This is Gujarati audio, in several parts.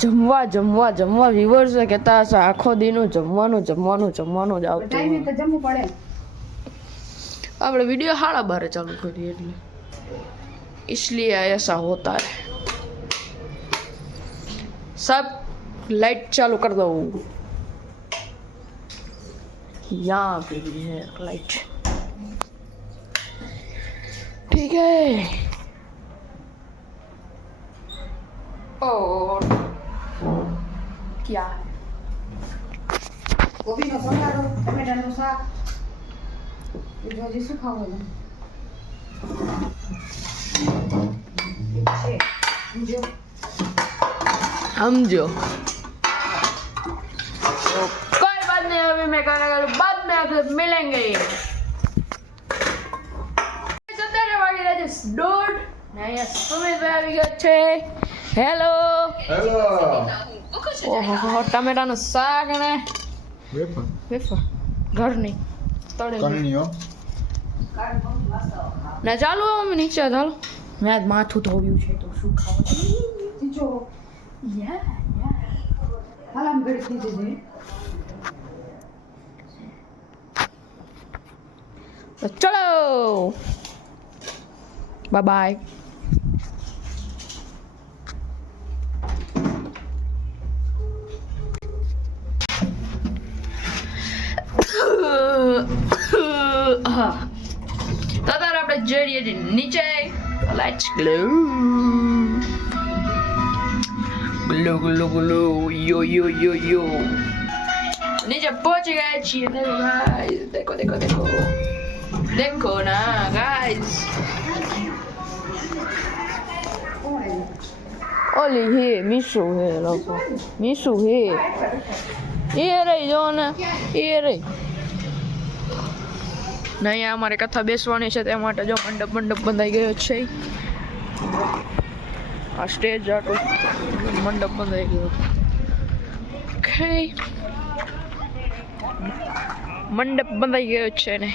જમવા જમવા જમવા વ્યુઅર્સ કહેતા હશે આખો દીનું જમવાનું જમવાનું જમવાનું જ આવતું ટાઈમે તો જમવું પડે આપણે वीडियो 12:30 ચાલુ કરીએ એટલે इसलिए ऐसा होता है सब लाइट चालू कर दो यहाँ पे भी है लाइट ठीक है और क्या है गोभी નો સંભારો ટમેટાનું શાક એ જોજી શું ખાવાનું समझो तो कोई बात नहीं अभी मैं खाना खा लूं बाद में आपसे मिलेंगे 17 वागे रहे डोड नहीं सुमित भाई આવી ગયો છે હેલો ઓહો ટમેટાનું શાક ને વેફર ઘરની તળેલી ના ચાલો અમે નીચે ચાલો મેં આજ માથું ધોવ્યું છે તો શું ખાવું જો હાલ આમ ઘડી થઈ જજે તો ચલો બાય બાય હા તો અત્યારે આપણે જઈએ છીએ નીચે let's glow glow glow glow yo yo yo yo नीचे पहुंच गए છીએ गाइस देखो देखो देखो देखो ना गाइस ओली है मिशु है लोगो मिशु है ये रे जो ने ये रे નહીં અમારે કથા બેસવાની છે તે માટે જો મંડપ મંડપ બંધાઈ ગયો છે આ સ્ટેજ આટો મંડપ બંધાઈ ગયો ઓકે મંડપ બંધાઈ ગયો છે ને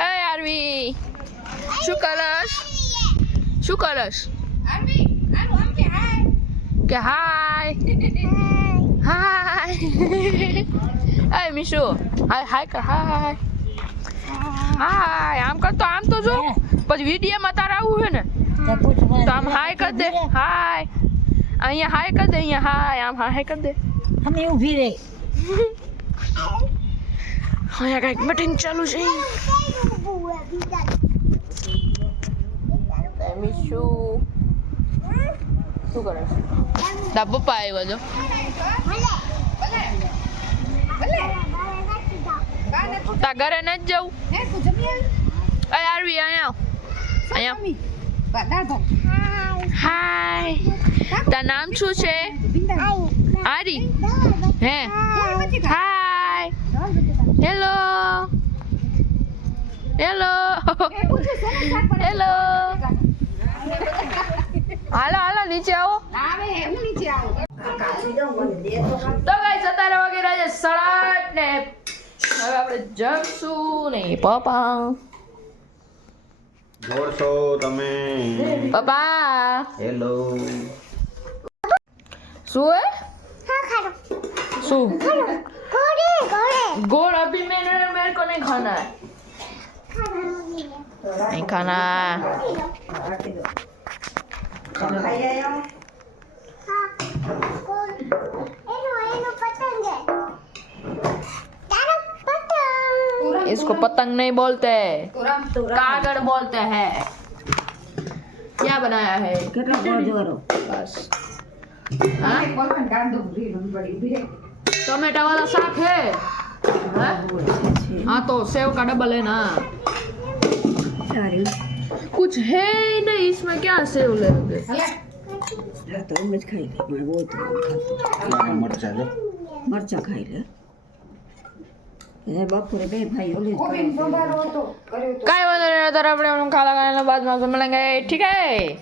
એ આરવી શું કરસ આરવી આમ કે હાય હાય એ મિશુ હાય હાય કર હાય હાય આમ કરતો આમ તો જો પછી વિડીયોમાં તારે આવું છે ને તો આમ હાય કર દે હાય અહીંયા હાય કર દે અહીંયા હાય આમ હાય કર દે અમે ઊભી રહી અહીંયા કઈક મીટિંગ ચાલુ છે મિશુ શું કરે છે તાર પપ્પા આવ્યો જો તા ઘરે નથી જવું એ આરવી અહીંયા હાય તાર નામ શું છે આરી હે હાય હેલો હેલો હેલો હાલો હાલો નીચે આવો તો ગાઈસ અત્યારે વગેરે છે 8:30 ને હવે આપણે જમશું ને પપ્પા જોડશો તમે પપ્પા હેલો શું હે શું गोड़ अभी मेरे को नहीं खाना है नहीं खाना इसको पतंग नहीं बोलते कागड़ बोलते हैं क्या बनाया है बस टमाटा वाला साग है हाँ तो सेव का डबल है ना कुछ है ही नहीं इसमें क्या सेव लेंगे मरचा खाई ले बपोरे બે ભાઈ ઓલી काय वांधो नहीं, આપણે ખાલા ખાने बाद में मिलेंगे ठीक है।